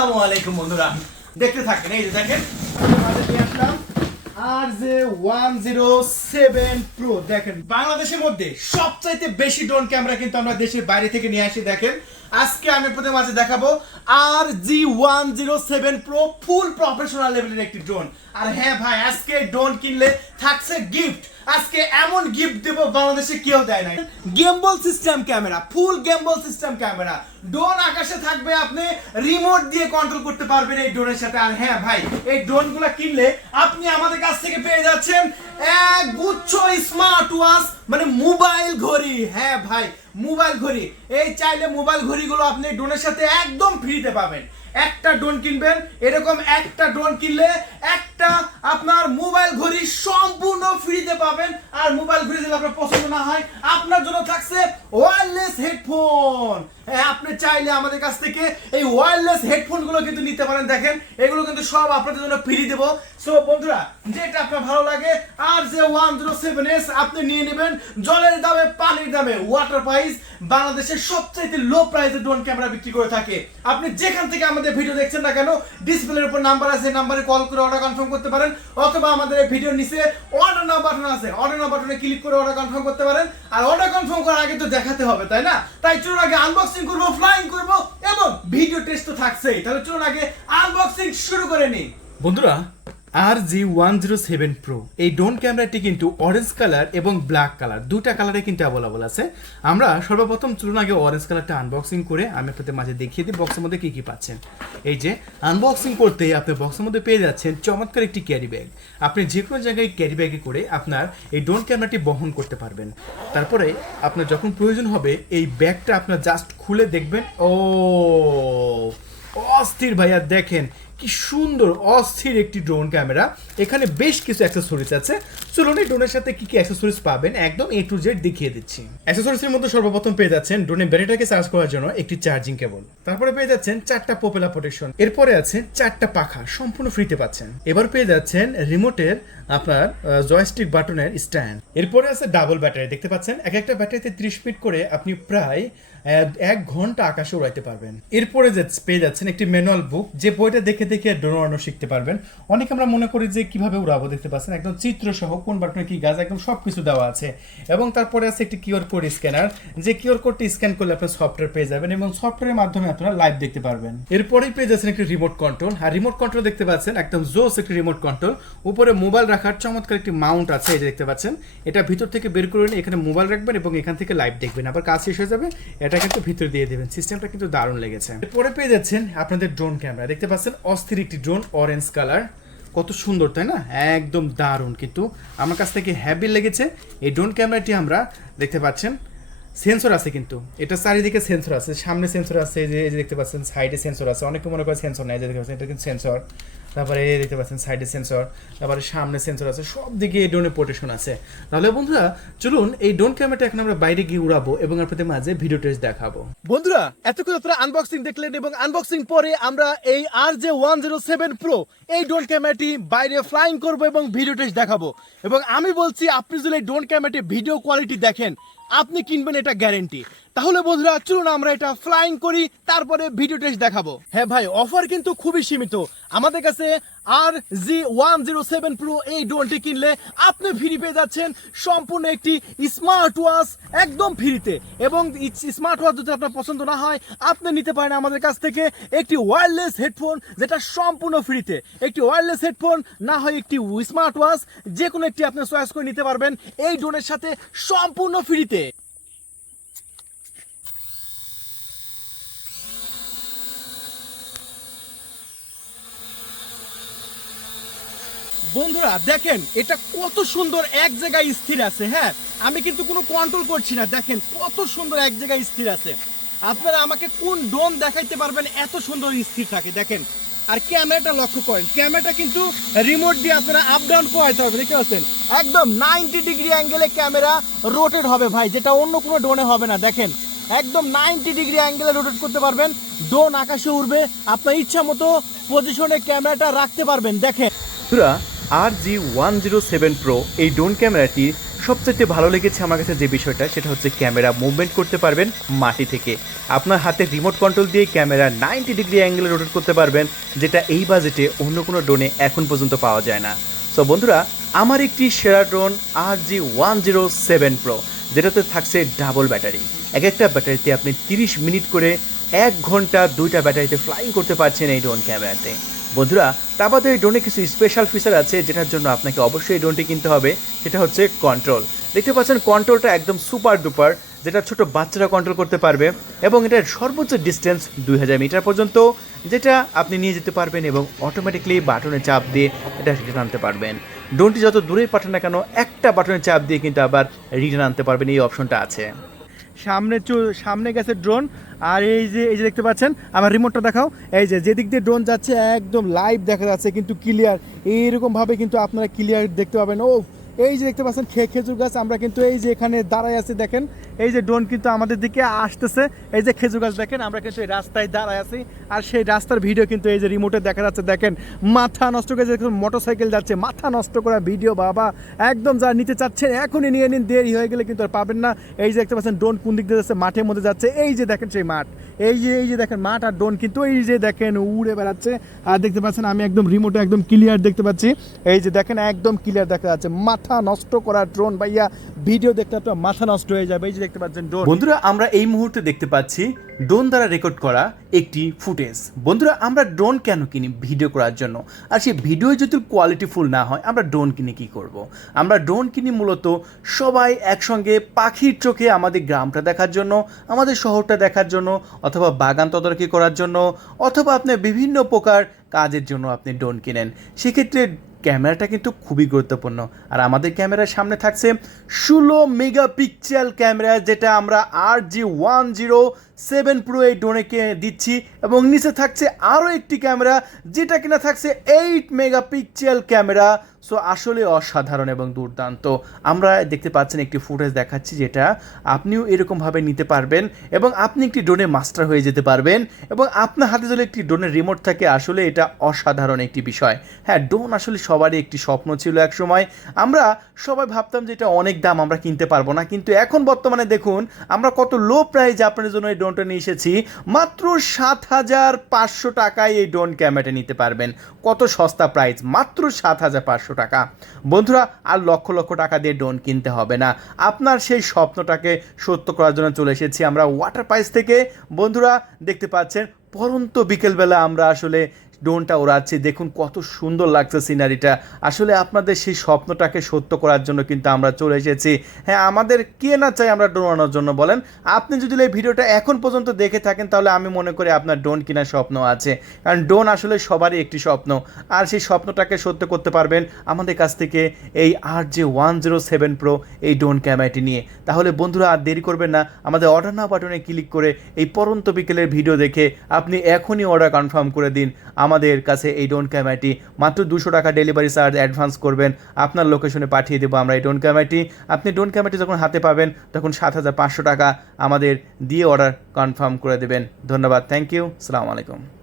আসসালামু আলাইকুম বন্ধুরা। দেখতে থাকেন, এই যে দেখেন ওয়ান জিরো সেভেন প্রো। দেখেন, বাংলাদেশের মধ্যে সবচাইতে বেশি ড্রোন ক্যামেরা কিন্তু আমরা দেশের বাইরে থেকে নিয়ে আসি, দেখেন। আজকে আমি প্রথমে মাঝে দেখাবো R G one zero seven pro full professional লেভেলের একটি ড্রোন আর হ্যাঁ ভাই, আজকে ড্রোন কিনলে থাকছে গিফট আজকে এমন গিফট দেব, বাংলাদেশে কেউ দেয় নাই। Gimbal system camera full gimbal system camera drone আকাশে থাকবে, আপনি রিমোট দিয়ে কন্ট্রোল করতে পারবেন এই ড্রোনের সাথে। আর হ্যাঁ ভাই, এই ড্রোনগুলো কিনলে আপনি আমাদের কাছ থেকে পেয়ে যাচ্ছেন এক গুচ্ছ স্মার্ট ওয়াচ মানে মোবাইল ঘড়ি। হ্যাঁ ভাই মোবাইল ঘড়ি। এই চাইলে মোবাইল ঘড়িগুলো আপনি ড্রোনের সাথে একদম ফ্রিতে পাবেন। একটা ড্রোন কিনবেন, এরকম একটা ড্রোন কিনলে একটা আপনার মোবাইল ঘড়ি সম্পূর্ণ ফ্রিতে পাবেন। আর মোবাইল ঘড়ি যদি আপনার পছন্দ না হয়, আপনার জন্য থাকছে ওয়্যারলেস হেডফোন আপনি চাইলে আমাদের কাছ থেকে এই ওয়্যারলেস হেডফোনগুলো কিন্তু নিতে পারেন। দেখেন, এগুলো কিন্তু সব আপনাদের জন্য ফ্রি দেবো। সো বন্ধুরা, যেটা আপনার ভালো লাগে, আর J one zero seven S আপনি নিয়ে নেবেন, জলের দামে, পানির দামে ওয়াটার প্রাইস বাংলাদেশের সবচাইতে লো প্রাইসে ড্রোন ক্যামেরা বিক্রি করে থাকে। আপনি যেখান থেকে আমাদের ভিডিও দেখছেন না কেন ডিসপ্লের উপর নাম্বার আছে নাম্বারে কল করে অর্ডার কনফার্ম করতে পারেন। অথবা আমাদের এই ভিডিওর নিচে অর্ডার নাও বাটন আছে। অর্ডার নাও বাটনে ক্লিক করে অর্ডার কনফার্ম করতে পারেন। আর অর্ডার কনফার্ম করার আগে তো দেখাতে হবে, তাই না? তাই চলুন আগে আনবক্সিং করব ফ্লাইং করব, এবং ভিডিও টেস্ট তো থাকছেই। তাহলে চলুন আগে আনবক্সিং শুরু করে নিই। বন্ধুরা R G one zero seven pro এই ড্রোন ক্যামেরাটি কিন্তু অরেঞ্জ কালার এবং ব্ল্যাক কালার দুটা কালারে কিন্তু অ্যাভেলেবল আছে। আমরা সর্বপ্রথম চলুন আগে অরেঞ্জ কালারটা আনবক্সিং করে আমি আপনাদের মাঝে দেখিয়ে দিই বক্সের মধ্যে কী কী পাচ্ছেন। এই যে আনবক্সিং করতেই আপনি বক্সের মধ্যে পেয়ে যাচ্ছেন চমৎকার একটি ক্যারি ব্যাগ আপনি যে কোনো জায়গায় ক্যারি ব্যাগে করে আপনার এই ড্রোন ক্যামেরাটি বহন করতে পারবেন। তারপরে আপনার যখন প্রয়োজন হবে, এই ব্যাগটা আপনার জাস্ট খুলে দেখবেন। ও, অস্থির ভাইয়া, দেখেন কি সুন্দর, অস্থির একটি ড্রোন ক্যামেরা এখানে বেশ কিছু অ্যাক্সেসরিজ আছে। চলুন এই ড্রোনের সাথে কি কি অ্যাক্সেসরিজ পাবেন? একদম এ টু জেড দেখিয়ে দিচ্ছি। অ্যাক্সেসরিজের মধ্যে সর্বপ্রথম পেয়ে যাচ্ছেন ড্রোনের ব্যাটারিটাকে চার্জ করার জন্য একটি চার্জিং কেবল তারপরে পেয়ে যাচ্ছেন চারটা পপুলা প্রোটেকশন এরপরে আছে চারটা পাখা, সম্পূর্ণ ফ্রিতে পাচ্ছেন। এবার পেয়ে যাচ্ছেন রিমোটের আপনার জয়স্টিক বাটনের স্ট্যান্ড এরপরে আছে ডাবল ব্যাটারি দেখতে পাচ্ছেন? এক একটা ব্যাটারিতে ত্রিশ ফিট করে আপনি প্রায় এক ঘণ্টা আকাশে উড়াইতে পারবেন। এরপরে পেয়ে যাচ্ছেন একটি ম্যানুয়াল বুক যে বইটা দেখে দেখে ড্রোন উড়ানো শিখতে পারবেন। অনেকে আমরা মনে করি যে কীভাবে উড়াবো দেখতে পাচ্ছেন? একদম চিত্র সহ কোন বাটনে কি গাছ, একদম সব কিছু দেওয়া আছে। এবং তারপরে আছে একটি কিউআর কোড স্ক্যানার। যে কিউআর কোডটি স্ক্যান করলে আপনার সফটওয়্যার পেয়ে যাবেন এবং সফটওয়্যারের মাধ্যমে আপনারা লাইভ দেখতে পারবেন। এরপরেই পেয়ে যাচ্ছেন একটি রিমোট কন্ট্রোল। আর রিমোট কন্ট্রোল দেখতে পাচ্ছেন একদম জোস একটি রিমোট কন্ট্রোল। উপরে মোবাইল রাখার চমৎকার একটি মাউন্ট আছে যে দেখতে পাচ্ছেন। এটা ভিতর থেকে বের করে নিয়ে এখানে মোবাইল রাখবেন এবং এখান থেকে লাইভ দেখবেন। আবার কাজ শেষ হয়ে যাবে, এটা কিন্তু ভিতরে দিয়ে দেবেন। সিস্টেমটা কিন্তু দারুণ লেগেছে। এরপরে পেয়ে যাচ্ছেন আপনাদের ড্রোন ক্যামেরা। দেখতে পাচ্ছেন অস্থির একটি ড্রোন অরেঞ্জ কালার কত সুন্দর, তাই না? একদম দারুণ কিন্তু। আমার কাছ থেকে হ্যাভি লেগেছে। এই ড্রোন ক্যামেরাটি আমরা দেখতে পাচ্ছেন। সেন্সর আছে কিন্তু। এটা চারিদিকে সেন্সর আছে। সামনে সেন্সর আছে যে দেখতে পাচ্ছেন সাইডে সেন্সর আছে। অনেকে মনে করে সেন্সর নাই যে দেখতে পাচ্ছেন, এটা কিন্তু সেন্সর তারপরে দেখতে পাচ্ছেন সাইডে সেন্সর তারপরে সামনে সেন্সর আছে সব দিকে এই ড্রোনের প্রোটেকশন আছে। তাহলে বন্ধুরা, চলুন এই ড্রোন ক্যামেরাটা এখন আমরা বাইরে গিয়ে উড়াবো এবং আপনাদের মাঝে ভিডিও টেস্ট দেখাবো। বন্ধুরা, এতক্ষণ আপনারা আনবক্সিং দেখলেন এবং আনবক্সিং পরে আমরা এই R J one zero seven pro এই ড্রোন ক্যামেরাটি বাইরে ফ্লাইং করব এবং ভিডিও টেস্ট দেখাবো। এবং আমি বলছি, আপনি যদি এই ড্রোন ক্যামেরাটি ভিডিও কোয়ালিটি দেখেন, আপনি কিনবেন এটা গ্যারেন্টি তাহলে বন্ধুরা, চলুন আমরা এটা ফ্লাইং করি, তারপরে ভিডিও টেস্ট দেখাবো। হ্যাঁ ভাই অফার কিন্তু খুবই সীমিত। আমাদের কাছে R G one zero seven pro এই ড্রোনটি কিনলে আপনি ফ্রি পেয়ে যাচ্ছেন সম্পূর্ণ একটি স্মার্ট ওয়াচ একদম ফ্রিতে এবং স্মার্ট ওয়াচ যদি আপনার পছন্দ না হয়, আপনি নিতে পারেন আমাদের কাছ থেকে একটি ওয়্যারলেস হেডফোন যেটা সম্পূর্ণ ফ্রিতে একটি ওয়্যারলেস হেডফোন না হয় একটি স্মার্ট ওয়াচ যে কোনো একটি আপনি চয়েস করে নিতে পারবেন এই ড্রোনের সাথে সম্পূর্ণ ফ্রিতে বন্ধুরা, দেখেন, এটা কত সুন্দর এক জায়গায় স্থির আছে হ্যাঁ? আমি কিন্তু কোনো কন্ট্রোল করছি না, দেখেন, কত সুন্দর এক জায়গায় স্থির আছে। আপনারা আমাকে কোন ডোন দেখাইতে পারবেন, এত সুন্দর স্থির থাকে, দেখেন। আর ক্যামেরাটা লক্ষ্য করেন ক্যামেরাটা কিন্তু রিমোট দিয়ে আপনারা আপ ডাউন করাইতে হবে, দেখতে পাচ্ছেন? একদম নাইনটি ডিগ্রি অ্যাঙ্গেলে ক্যামেরা রোটেট হবে ভাই, যেটা অন্য কোনো ড্রোনে হবে না, দেখেন। একদম নাইনটি ডিগ্রি অ্যাঙ্গেলে রোটেট করতে পারবেন ড্রোন আকাশে উড়বে, আপনার ইচ্ছা মতো পজিশনে ক্যামেরাটা রাখতে পারবেন, দেখেন। R G one zero seven pro এই ড্রোন ক্যামেরাটি সবচেয়ে ভালো লেগেছে আমার কাছে যে বিষয়টা, সেটা হচ্ছে ক্যামেরা মুভমেন্ট করতে পারবেন মাটি থেকে। আপনার হাতে রিমোট কন্ট্রোল দিয়ে ক্যামেরা নাইনটি ডিগ্রি অ্যাঙ্গেলে রোটেট করতে পারবেন, যেটা এই বাজেটে অন্য কোনো ড্রোনে এখন পর্যন্ত পাওয়া যায় না। সো বন্ধুরা, আমার একটি সেরা drone R G one zero seven pro যেটাতে থাকছে ডাবল ব্যাটারি এক একটা ব্যাটারিতে আপনি তিরিশ মিনিট করে এক ঘণ্টা দুইটা ব্যাটারিতে ফ্লাইং করতে পারছেন এই ড্রোন ক্যামেরাতে বন্ধুরা তার বাদে এই ড্রোনে কিছু স্পেশাল ফিচার আছে যেটার জন্য আপনাকে অবশ্যই এই ড্রোনটি কিনতে হবে, সেটা হচ্ছে কন্ট্রোল দেখতে পাচ্ছেন কন্ট্রোলটা একদম সুপার ডুপার যেটা ছোট বাচ্চারা কন্ট্রোল করতে পারবে এবং এটার সর্বোচ্চ ডিস্টেন্স দুই হাজার মিটার পর্যন্ত, যেটা আপনি নিয়ে যেতে পারবেন এবং অটোমেটিকলি বাটনে চাপ দিয়ে এটা রিটার্ন আনতে পারবেন। ড্রোনটি যত দূরেই পাঠান না কেন, একটা বাটনে চাপ দিয়ে কিন্তু আবার রিটার্ন আনতে পারবেন, এই অপশনটা আছে। সামনে সামনে গেছে ড্রোন আর এই যে এই যে দেখতে পাচ্ছেন, আমার রিমোটটা দেখাও। এই যে, যেদিক দিয়ে ড্রোন যাচ্ছে, একদম লাইভ দেখা যাচ্ছে, কিন্তু ক্লিয়ার এইরকমভাবে কিন্তু আপনারা ক্লিয়ার দেখতে পাবেন। ও এই যে দেখতে পাচ্ছেন খে খেজুর গাছ আমরা কিন্তু এই যে এখানে দাঁড়ায় আছি দেখেন এই যে ড্রোন কিন্তু আমাদের দিকে আসতেছে এই যে খেজুর গাছ দেখেন আমরা কিন্তু এই রাস্তায় দাঁড়ায় আছি আর সেই রাস্তার ভিডিও কিন্তু এই যে রিমোটে দেখা যাচ্ছে দেখেন মাথা নষ্ট করে দেখুন মোটর সাইকেল যাচ্ছে মাথা নষ্ট করা ভিডিও বাবা একদম যা নিতে চাচ্ছেন এখনই নিয়ে নিন দেরি হয়ে গেলে কিন্তু আর পাবেন না এই যে দেখতে পাচ্ছেন ড্রোন কোন দিক দিয়ে যাচ্ছে মাঠের মধ্যে যাচ্ছে এই যে দেখেন সেই মাঠ এই যে এই যে দেখেন মাঠ আর ড্রোন কিন্তু এই যে দেখেন উড়ে বেড়াচ্ছে আর দেখতে পাচ্ছেন আমি একদম রিমোটে একদম ক্লিয়ার দেখতে পাচ্ছি এই যে দেখেন একদম ক্লিয়ার দেখা যাচ্ছে মাথা নষ্ট করা ড্রোন ভাইয়া ভিডিও দেখতে আপনার মাথা নষ্ট হয়ে যাবে, এই যে দেখতে পাচ্ছেন ড্রোন বন্ধুরা, আমরা এই মুহূর্তে দেখতে পাচ্ছি ড্রোন দ্বারা রেকর্ড করা একটি ফুটেজ বন্ধুরা, আমরা ড্রোন কেন কিনি ভিডিও করার জন্য? আর সেই ভিডিও যদি কোয়ালিটিফুল না হয়, আমরা ড্রোন কিনে কি করব। আমরা ড্রোন কিনি মূলত সবাই একসঙ্গে পাখির চোখে আমাদের গ্রামটা দেখার জন্য, আমাদের শহরটা দেখার জন্য, অথবা বাগান তদারকি করার জন্য, অথবা আপনি বিভিন্ন প্রকার কাজের জন্য আপনি ড্রোন কিনেন। সেক্ষেত্রে ক্যামেরাটা কিন্তু খুবই গুরুত্বপূর্ণ। আর আমাদের ক্যামেরার সামনে থাকছে ষোলো মেগা মেগাপিক্সেল ক্যামেরা, যেটা আমরা R G one zero seven pro এই ড্রোনেকে দিচ্ছি এবং নিচে থাকছে আরও একটি ক্যামেরা, যেটা কিনা থাকছে এইট মেগাপিক্সেল ক্যামেরা। সো আসলে অসাধারণ এবং দুর্দান্ত। আমরা দেখতে পাচ্ছেন একটি ফুটেজ দেখাচ্ছি যেটা আপনিও এরকমভাবে নিতে পারবেন এবং আপনি একটি ড্রোনে মাস্টার হয়ে যেতে পারবেন এবং আপনার হাতে যদি একটি ড্রোনের রিমোট থাকে, আসলে এটা অসাধারণ একটি বিষয়। হ্যাঁ ড্রোন আসলে সবারই একটি স্বপ্ন ছিল এক সময় আমরা সবাই ভাবতাম যে এটা অনেক দাম, আমরা কিনতে পারব না। কিন্তু এখন বর্তমানে দেখুন, আমরা কত লো প্রাইজে আপনাদের জন্য এই ড্রোনটা নিয়ে এসেছি। মাত্র সাত হাজার পাঁচশো টাকায় এই ড্রোন ক্যামেরাটা নিতে পারবেন। কত সস্তা প্রাইস মাত্র সাত হাজার পাঁচশো টাকা। বন্ধুরা, আর লক্ষ লক্ষ টাকা দিয়ে ড্রোন কিনতে হবে না। আপনার সেই স্বপ্নটাকে সত্য করার জন্য চলে এসেছি আমরা ওয়াটার পাইস থেকে। বন্ধুরা, দেখতে পাচ্ছেন, পরন্ত বিকেলবেলা আমরা আসলে ড্রোনটা ওড়াচ্ছি, দেখুন কত সুন্দর লাগছে সিনারিটা আসলে আপনাদের সেই স্বপ্নটাকে সত্য করার জন্য কিন্তু আমরা চলে এসেছি। হ্যাঁ আমাদের কে না চাই আমরা ড্রোন আনার জন্য বলেন? আপনি যদি এই ভিডিওটা এখন পর্যন্ত দেখে থাকেন, তাহলে আমি মনে করি আপনার ড্রোন কেনার স্বপ্ন আছে। কারণ ড্রোন আসলে সবারই একটি স্বপ্ন। আর সেই স্বপ্নটাকে সত্য করতে পারবেন আমাদের কাছ থেকে এই R J one zero seven pro এই ড্রোন ক্যামেরাটি নিয়ে। তাহলে বন্ধুরা আর দেরি করবেন না, আমাদের অর্ডার না বাটনে ক্লিক করে এই পরন্ত বিকেলের ভিডিও দেখে আপনি এখনই অর্ডার কনফার্ম করে দিন। আমাদের কাছে এই ডোন ক্যামেরাটি মাত্র দুশো টাকা ডেলিভারি চার্জ অ্যাডভান্স করবেন। আপনার লোকেশনে পাঠিয়ে দেবো আমরা এই ডোন ক্যামেরাটি। আপনি ডোন ক্যামেরাটি যখন হাতে পাবেন, তখন সাত হাজার পাঁচশো টাকা আমাদের দিয়ে অর্ডার কনফার্ম করে দেবেন। ধন্যবাদ থ্যাংক ইউ সালামু আলাইকুম।